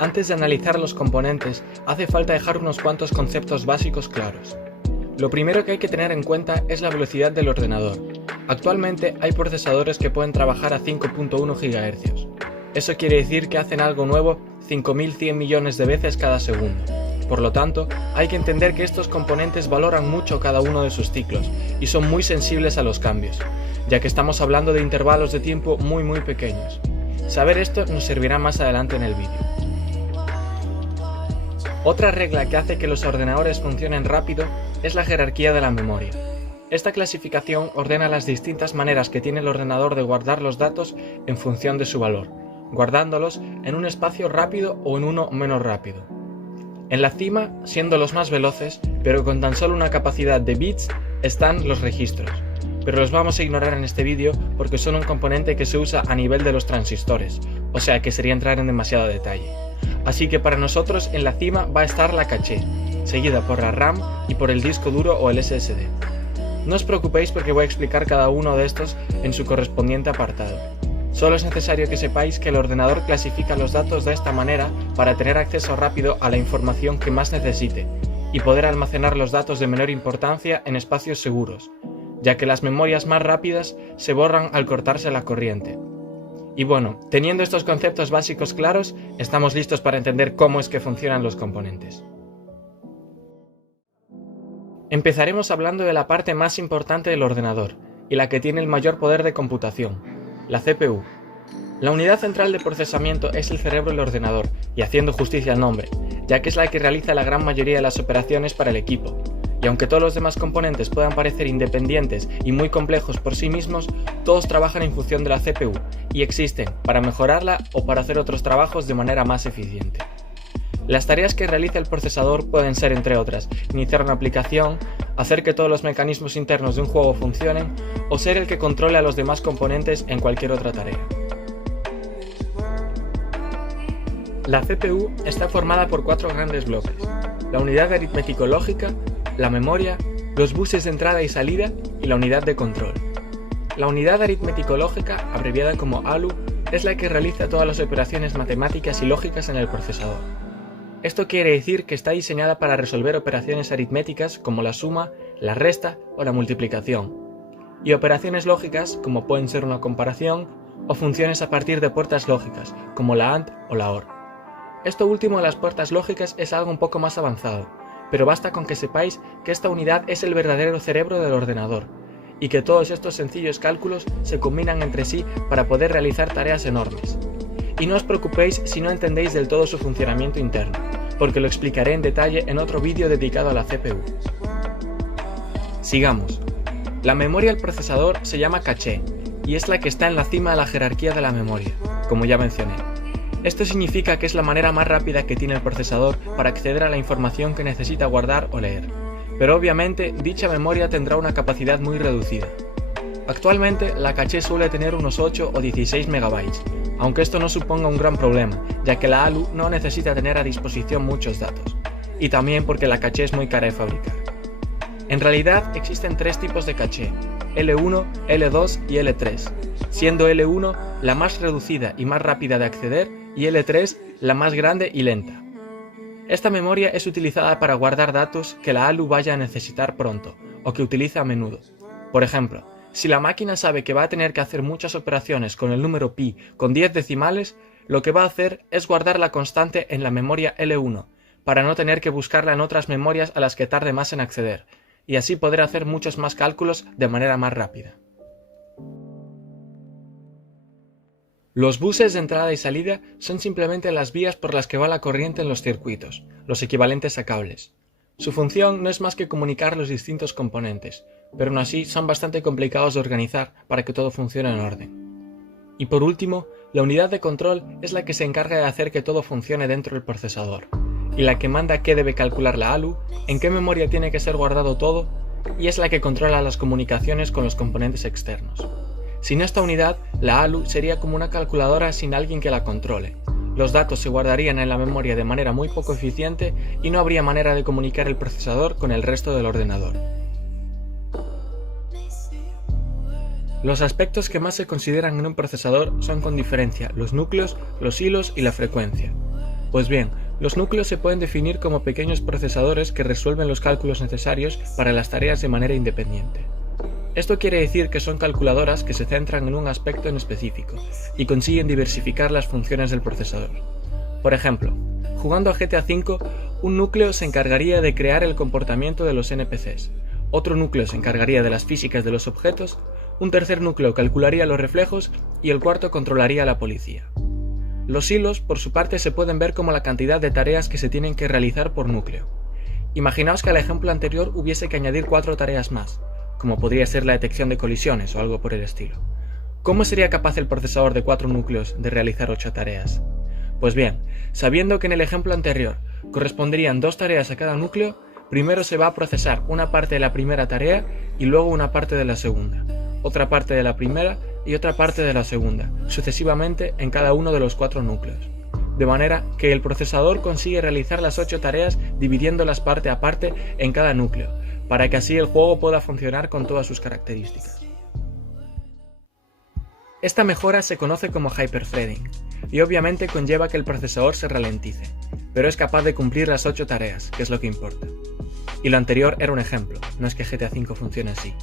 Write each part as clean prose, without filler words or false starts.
Antes de analizar los componentes, hace falta dejar unos cuantos conceptos básicos claros. Lo primero que hay que tener en cuenta es la velocidad del ordenador. Actualmente hay procesadores que pueden trabajar a 5.1 GHz. Eso quiere decir que hacen algo nuevo 5.100 millones de veces cada segundo. Por lo tanto, hay que entender que estos componentes valoran mucho cada uno de sus ciclos y son muy sensibles a los cambios, ya que estamos hablando de intervalos de tiempo muy pequeños. Saber esto nos servirá más adelante en el vídeo. Otra regla que hace que los ordenadores funcionen rápido es la jerarquía de la memoria. Esta clasificación ordena las distintas maneras que tiene el ordenador de guardar los datos en función de su valor, guardándolos en un espacio rápido o en uno menos rápido. En la cima, siendo los más veloces, pero con tan solo una capacidad de bits, están los registros, pero los vamos a ignorar en este vídeo porque son un componente que se usa a nivel de los transistores, o sea que sería entrar en demasiado detalle. Así que para nosotros en la cima va a estar la caché, seguida por la RAM y por el disco duro o el SSD. No os preocupéis porque voy a explicar cada uno de estos en su correspondiente apartado. Solo es necesario que sepáis que el ordenador clasifica los datos de esta manera para tener acceso rápido a la información que más necesite y poder almacenar los datos de menor importancia en espacios seguros, ya que las memorias más rápidas se borran al cortarse la corriente. Y bueno, teniendo estos conceptos básicos claros, estamos listos para entender cómo es que funcionan los componentes. Empezaremos hablando de la parte más importante del ordenador, y la que tiene el mayor poder de computación, la CPU. La unidad central de procesamiento es el cerebro del ordenador, y haciendo justicia al nombre, ya que es la que realiza la gran mayoría de las operaciones para el equipo. Y aunque todos los demás componentes puedan parecer independientes y muy complejos por sí mismos, todos trabajan en función de la CPU y existen para mejorarla o para hacer otros trabajos de manera más eficiente. Las tareas que realiza el procesador pueden ser, entre otras, iniciar una aplicación, hacer que todos los mecanismos internos de un juego funcionen o ser el que controle a los demás componentes en cualquier otra tarea. La CPU está formada por 4 grandes bloques: la unidad aritmético-lógica, la memoria, los buses de entrada y salida y la unidad de control. La unidad aritmético-lógica, abreviada como ALU, es la que realiza todas las operaciones matemáticas y lógicas en el procesador. Esto quiere decir que está diseñada para resolver operaciones aritméticas como la suma, la resta o la multiplicación, y operaciones lógicas como pueden ser una comparación o funciones a partir de puertas lógicas como la AND o la OR. Esto último de las puertas lógicas es algo un poco más avanzado, pero basta con que sepáis que esta unidad es el verdadero cerebro del ordenador, y que todos estos sencillos cálculos se combinan entre sí para poder realizar tareas enormes. Y no os preocupéis si no entendéis del todo su funcionamiento interno, porque lo explicaré en detalle en otro vídeo dedicado a la CPU. Sigamos. La memoria del procesador se llama caché, y es la que está en la cima de la jerarquía de la memoria, como ya mencioné. Esto significa que es la manera más rápida que tiene el procesador para acceder a la información que necesita guardar o leer, pero obviamente dicha memoria tendrá una capacidad muy reducida. Actualmente la caché suele tener unos 8 o 16 MB, aunque esto no suponga un gran problema, ya que la ALU no necesita tener a disposición muchos datos, y también porque la caché es muy cara de fabricar. En realidad existen 3 tipos de caché: L1, L2 y L3, siendo L1 la más reducida y más rápida de acceder y L3 la más grande y lenta. Esta memoria es utilizada para guardar datos que la ALU vaya a necesitar pronto o que utiliza a menudo. Por ejemplo, si la máquina sabe que va a tener que hacer muchas operaciones con el número pi con 10 decimales, lo que va a hacer es guardar la constante en la memoria L1 para no tener que buscarla en otras memorias a las que tarde más en acceder, y así poder hacer muchos más cálculos de manera más rápida. Los buses de entrada y salida son simplemente las vías por las que va la corriente en los circuitos, los equivalentes a cables. Su función no es más que comunicar los distintos componentes, pero aún así son bastante complicados de organizar para que todo funcione en orden. Y por último, la unidad de control es la que se encarga de hacer que todo funcione dentro del procesador, y la que manda qué debe calcular la ALU, en qué memoria tiene que ser guardado todo, y es la que controla las comunicaciones con los componentes externos. Sin esta unidad, la ALU sería como una calculadora sin alguien que la controle. Los datos se guardarían en la memoria de manera muy poco eficiente y no habría manera de comunicar el procesador con el resto del ordenador. Los aspectos que más se consideran en un procesador son con diferencia los núcleos, los hilos y la frecuencia. Pues bien, los núcleos se pueden definir como pequeños procesadores que resuelven los cálculos necesarios para las tareas de manera independiente. Esto quiere decir que son calculadoras que se centran en un aspecto en específico y consiguen diversificar las funciones del procesador. Por ejemplo, jugando a GTA V, un núcleo se encargaría de crear el comportamiento de los NPCs, otro núcleo se encargaría de las físicas de los objetos, un tercer núcleo calcularía los reflejos y el cuarto controlaría a la policía. Los hilos, por su parte, se pueden ver como la cantidad de tareas que se tienen que realizar por núcleo. Imaginaos que al ejemplo anterior hubiese que añadir 4 tareas más, como podría ser la detección de colisiones o algo por el estilo. ¿Cómo sería capaz el procesador de 4 núcleos de realizar 8 tareas? Pues bien, sabiendo que en el ejemplo anterior corresponderían 2 tareas a cada núcleo, primero se va a procesar una parte de la primera tarea y luego una parte de la segunda, otra parte de la primera y otra parte de la segunda, sucesivamente en cada uno de los 4 núcleos. De manera que el procesador consigue realizar las 8 tareas dividiéndolas parte a parte en cada núcleo, para que así el juego pueda funcionar con todas sus características. Esta mejora se conoce como hyperthreading, y obviamente conlleva que el procesador se ralentice, pero es capaz de cumplir las 8 tareas, que es lo que importa. Y lo anterior era un ejemplo, no es que GTA V funcione así.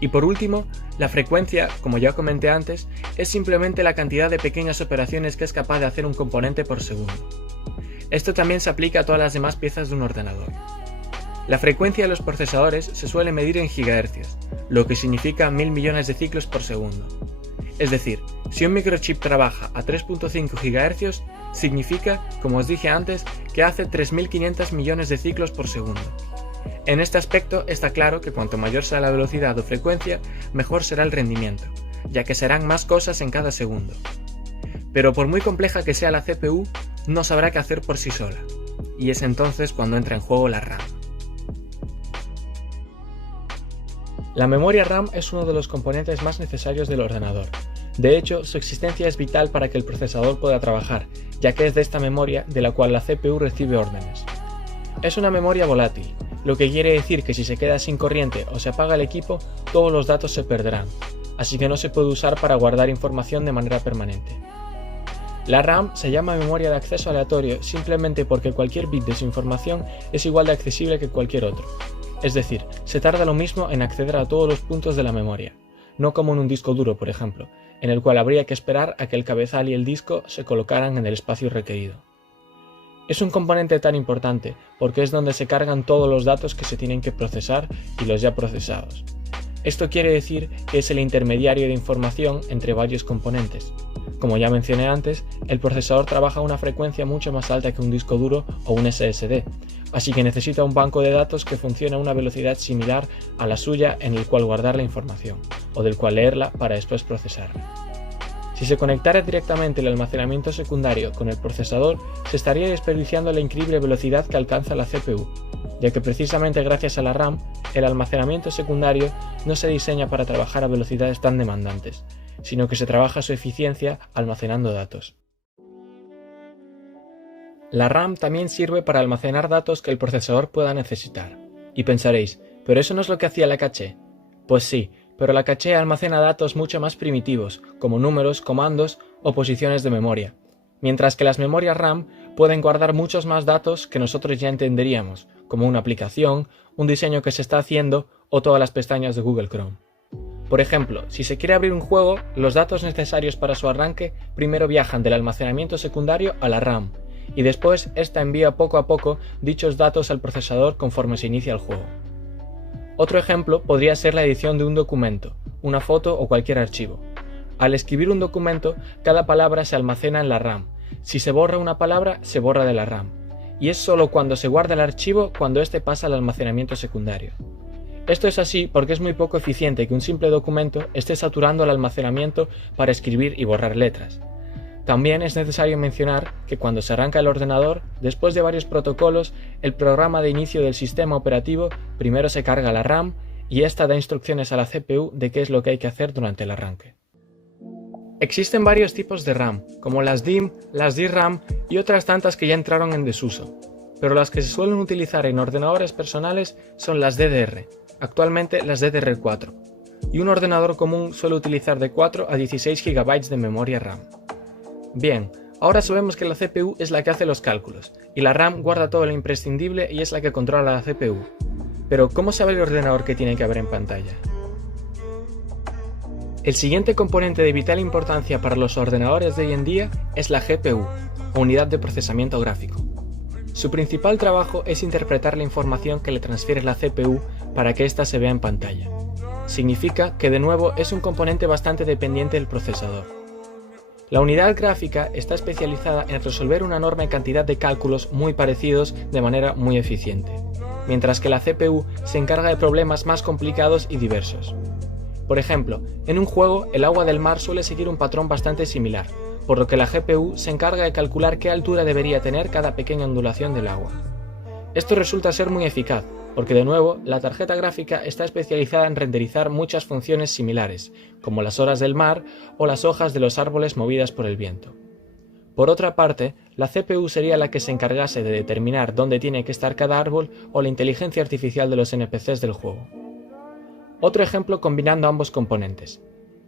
Y por último, la frecuencia, como ya comenté antes, es simplemente la cantidad de pequeñas operaciones que es capaz de hacer un componente por segundo. Esto también se aplica a todas las demás piezas de un ordenador. La frecuencia de los procesadores se suele medir en gigahercios, lo que significa 1000 millones de ciclos por segundo. Es decir, si un microchip trabaja a 3.5 GHz, significa, como os dije antes, que hace 3500 millones de ciclos por segundo. En este aspecto está claro que cuanto mayor sea la velocidad o frecuencia, mejor será el rendimiento, ya que serán más cosas en cada segundo. Pero por muy compleja que sea la CPU, no sabrá qué hacer por sí sola, y es entonces cuando entra en juego la RAM. La memoria RAM es uno de los componentes más necesarios del ordenador. De hecho, su existencia es vital para que el procesador pueda trabajar, ya que es de esta memoria de la cual la CPU recibe órdenes. Es una memoria volátil, lo que quiere decir que si se queda sin corriente o se apaga el equipo, todos los datos se perderán, así que no se puede usar para guardar información de manera permanente. La RAM se llama memoria de acceso aleatorio simplemente porque cualquier bit de su información es igual de accesible que cualquier otro. Es decir, se tarda lo mismo en acceder a todos los puntos de la memoria, no como en un disco duro, por ejemplo, en el cual habría que esperar a que el cabezal y el disco se colocaran en el espacio requerido. Es un componente tan importante porque es donde se cargan todos los datos que se tienen que procesar y los ya procesados. Esto quiere decir que es el intermediario de información entre varios componentes. Como ya mencioné antes, el procesador trabaja a una frecuencia mucho más alta que un disco duro o un SSD, así que necesita un banco de datos que funcione a una velocidad similar a la suya en el cual guardar la información, o del cual leerla para después procesarla. Si se conectara directamente el almacenamiento secundario con el procesador, se estaría desperdiciando la increíble velocidad que alcanza la CPU, ya que precisamente gracias a la RAM, el almacenamiento secundario no se diseña para trabajar a velocidades tan demandantes, sino que se trabaja su eficiencia almacenando datos. La RAM también sirve para almacenar datos que el procesador pueda necesitar. Y pensaréis, ¿pero eso no es lo que hacía la caché? Pues sí, pero la caché almacena datos mucho más primitivos, como números, comandos o posiciones de memoria, mientras que las memorias RAM pueden guardar muchos más datos que nosotros ya entenderíamos, como una aplicación, un diseño que se está haciendo o todas las pestañas de Google Chrome. Por ejemplo, si se quiere abrir un juego, los datos necesarios para su arranque primero viajan del almacenamiento secundario a la RAM, y después ésta envía poco a poco dichos datos al procesador conforme se inicia el juego. Otro ejemplo podría ser la edición de un documento, una foto o cualquier archivo. Al escribir un documento, cada palabra se almacena en la RAM. Si se borra una palabra, se borra de la RAM. Y es solo cuando se guarda el archivo cuando éste pasa al almacenamiento secundario. Esto es así porque es muy poco eficiente que un simple documento esté saturando el almacenamiento para escribir y borrar letras. También es necesario mencionar que cuando se arranca el ordenador, después de varios protocolos, el programa de inicio del sistema operativo primero se carga la RAM y esta da instrucciones a la CPU de qué es lo que hay que hacer durante el arranque. Existen varios tipos de RAM, como las DIMM, las DRAM y otras tantas que ya entraron en desuso, pero las que se suelen utilizar en ordenadores personales son las DDR, actualmente las DDR4, y un ordenador común suele utilizar de 4 a 16 GB de memoria RAM. Bien, Ahora sabemos que la CPU es la que hace los cálculos, y la RAM guarda todo lo imprescindible y es la que controla la CPU. Pero, ¿cómo sabe el ordenador qué tiene que haber en pantalla? El siguiente componente de vital importancia para los ordenadores de hoy en día es la GPU, o unidad de procesamiento gráfico. Su principal trabajo es interpretar la información que le transfiere la CPU para que ésta se vea en pantalla. Significa que de nuevo es un componente bastante dependiente del procesador. La unidad gráfica está especializada en resolver una enorme cantidad de cálculos muy parecidos de manera muy eficiente, mientras que la CPU se encarga de problemas más complicados y diversos. Por ejemplo, en un juego el agua del mar suele seguir un patrón bastante similar, por lo que la GPU se encarga de calcular qué altura debería tener cada pequeña ondulación del agua. Esto resulta ser muy eficaz, porque de nuevo la tarjeta gráfica está especializada en renderizar muchas funciones similares, como las horas del mar o las hojas de los árboles movidas por el viento. Por otra parte, la CPU sería la que se encargase de determinar dónde tiene que estar cada árbol o la inteligencia artificial de los NPCs del juego. Otro ejemplo combinando ambos componentes.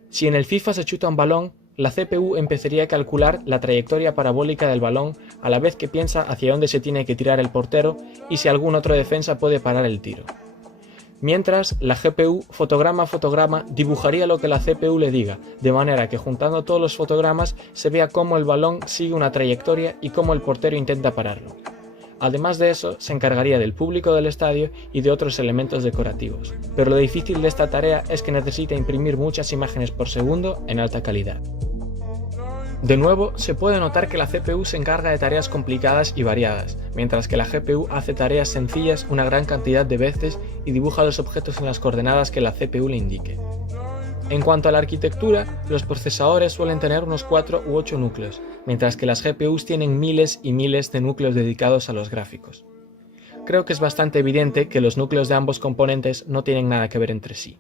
Si en el FIFA se chuta un balón, la CPU empezaría a calcular la trayectoria parabólica del balón a la vez que piensa hacia dónde se tiene que tirar el portero y si algún otro defensa puede parar el tiro. Mientras, la GPU, fotograma a fotograma, dibujaría lo que la CPU le diga, de manera que juntando todos los fotogramas se vea cómo el balón sigue una trayectoria y cómo el portero intenta pararlo. Además de eso, se encargaría del público del estadio y de otros elementos decorativos, pero lo difícil de esta tarea es que necesita imprimir muchas imágenes por segundo en alta calidad. De nuevo, se puede notar que la CPU se encarga de tareas complicadas y variadas, mientras que la GPU hace tareas sencillas una gran cantidad de veces y dibuja los objetos en las coordenadas que la CPU le indique. En cuanto a la arquitectura, los procesadores suelen tener unos 4 u 8 núcleos, mientras que las GPUs tienen miles y miles de núcleos dedicados a los gráficos. Creo que es bastante evidente que los núcleos de ambos componentes no tienen nada que ver entre sí,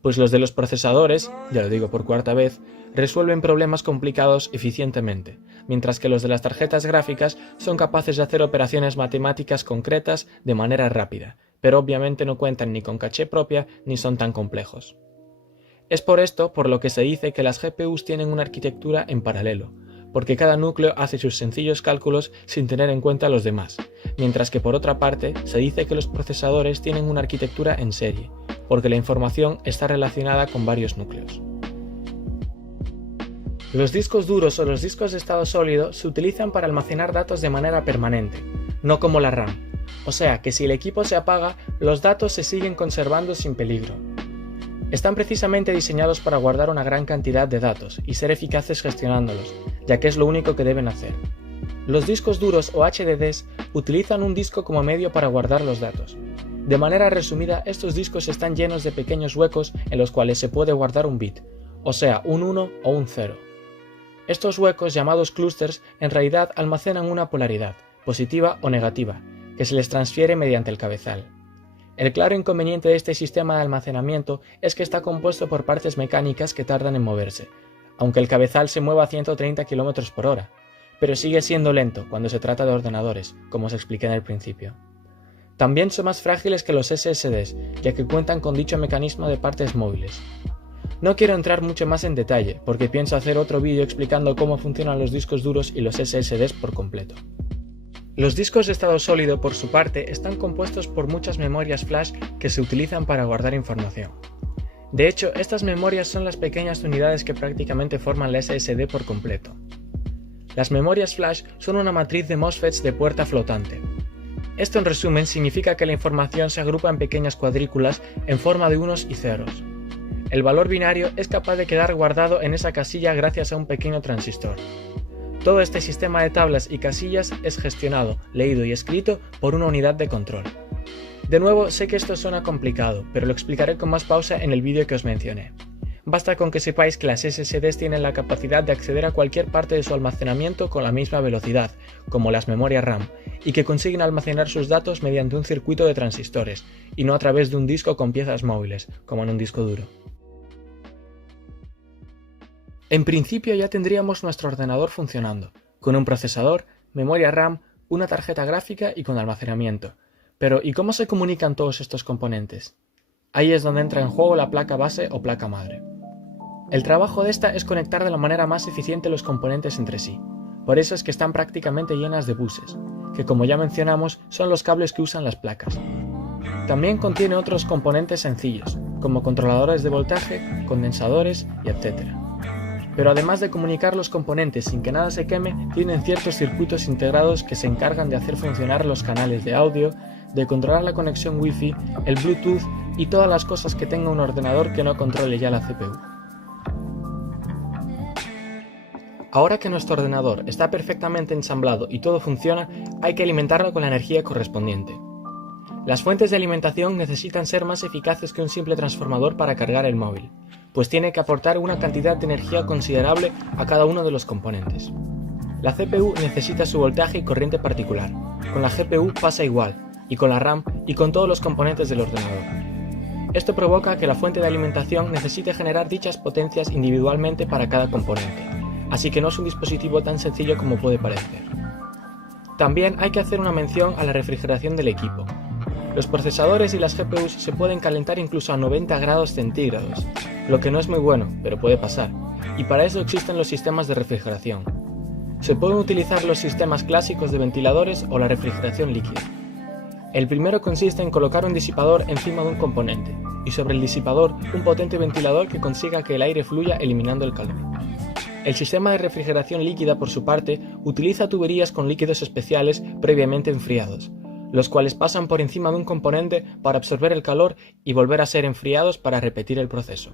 pues los de los procesadores, ya lo digo por cuarta vez, resuelven problemas complicados eficientemente, mientras que los de las tarjetas gráficas son capaces de hacer operaciones matemáticas concretas de manera rápida, pero obviamente no cuentan ni con caché propia ni son tan complejos. Es por esto por lo que se dice que las GPUs tienen una arquitectura en paralelo, porque cada núcleo hace sus sencillos cálculos sin tener en cuenta los demás, mientras que por otra parte se dice que los procesadores tienen una arquitectura en serie, porque la información está relacionada con varios núcleos. Los discos duros o los discos de estado sólido se utilizan para almacenar datos de manera permanente, no como la RAM, o sea que si el equipo se apaga, los datos se siguen conservando sin peligro. Están precisamente diseñados para guardar una gran cantidad de datos y ser eficaces gestionándolos, ya que es lo único que deben hacer. Los discos duros o HDDs utilizan un disco como medio para guardar los datos. De manera resumida, estos discos están llenos de pequeños huecos en los cuales se puede guardar un bit, o sea, un 1 o un 0. Estos huecos, llamados clústeres, en realidad almacenan una polaridad, positiva o negativa, que se les transfiere mediante el cabezal. El claro inconveniente de este sistema de almacenamiento es que está compuesto por partes mecánicas que tardan en moverse, aunque el cabezal se mueva a 130 km/h, pero sigue siendo lento cuando se trata de ordenadores, como os expliqué en el principio. También son más frágiles que los SSDs, ya que cuentan con dicho mecanismo de partes móviles. No quiero entrar mucho más en detalle, porque pienso hacer otro vídeo explicando cómo funcionan los discos duros y los SSDs por completo. Los discos de estado sólido, por su parte, están compuestos por muchas memorias flash que se utilizan para guardar información. De hecho, estas memorias son las pequeñas unidades que prácticamente forman la SSD por completo. Las memorias flash son una matriz de MOSFETs de puerta flotante. Esto en resumen significa que la información se agrupa en pequeñas cuadrículas en forma de unos y ceros. El valor binario es capaz de quedar guardado en esa casilla gracias a un pequeño transistor. Todo este sistema de tablas y casillas es gestionado, leído y escrito por una unidad de control. De nuevo, sé que esto suena complicado, pero lo explicaré con más pausa en el vídeo que os mencioné. Basta con que sepáis que las SSDs tienen la capacidad de acceder a cualquier parte de su almacenamiento con la misma velocidad, como las memorias RAM, y que consiguen almacenar sus datos mediante un circuito de transistores, y no a través de un disco con piezas móviles, como en un disco duro. En principio ya tendríamos nuestro ordenador funcionando, con un procesador, memoria RAM, una tarjeta gráfica y con almacenamiento. Pero ¿y cómo se comunican todos estos componentes? Ahí es donde entra en juego la placa base o placa madre. El trabajo de esta es conectar de la manera más eficiente los componentes entre sí. Por eso es que están prácticamente llenas de buses, que como ya mencionamos son los cables que usan las placas. También contiene otros componentes sencillos, como controladores de voltaje, condensadores y etc. Pero además de comunicar los componentes sin que nada se queme, tienen ciertos circuitos integrados que se encargan de hacer funcionar los canales de audio, de controlar la conexión Wi-Fi, el Bluetooth y todas las cosas que tenga un ordenador que no controle ya la CPU. Ahora que nuestro ordenador está perfectamente ensamblado y todo funciona, hay que alimentarlo con la energía correspondiente. Las fuentes de alimentación necesitan ser más eficaces que un simple transformador para cargar el móvil, pues tiene que aportar una cantidad de energía considerable a cada uno de los componentes. La CPU necesita su voltaje y corriente particular, con la GPU pasa igual, y con la RAM y con todos los componentes del ordenador. Esto provoca que la fuente de alimentación necesite generar dichas potencias individualmente para cada componente, así que no es un dispositivo tan sencillo como puede parecer. También hay que hacer una mención a la refrigeración del equipo. Los procesadores y las GPUs se pueden calentar incluso a 90 grados centígrados, lo que no es muy bueno, pero puede pasar, y para eso existen los sistemas de refrigeración. Se pueden utilizar los sistemas clásicos de ventiladores o la refrigeración líquida. El primero consiste en colocar un disipador encima de un componente, y sobre el disipador un potente ventilador que consiga que el aire fluya eliminando el calor. El sistema de refrigeración líquida, por su parte, utiliza tuberías con líquidos especiales previamente enfriados, los cuales pasan por encima de un componente para absorber el calor y volver a ser enfriados para repetir el proceso.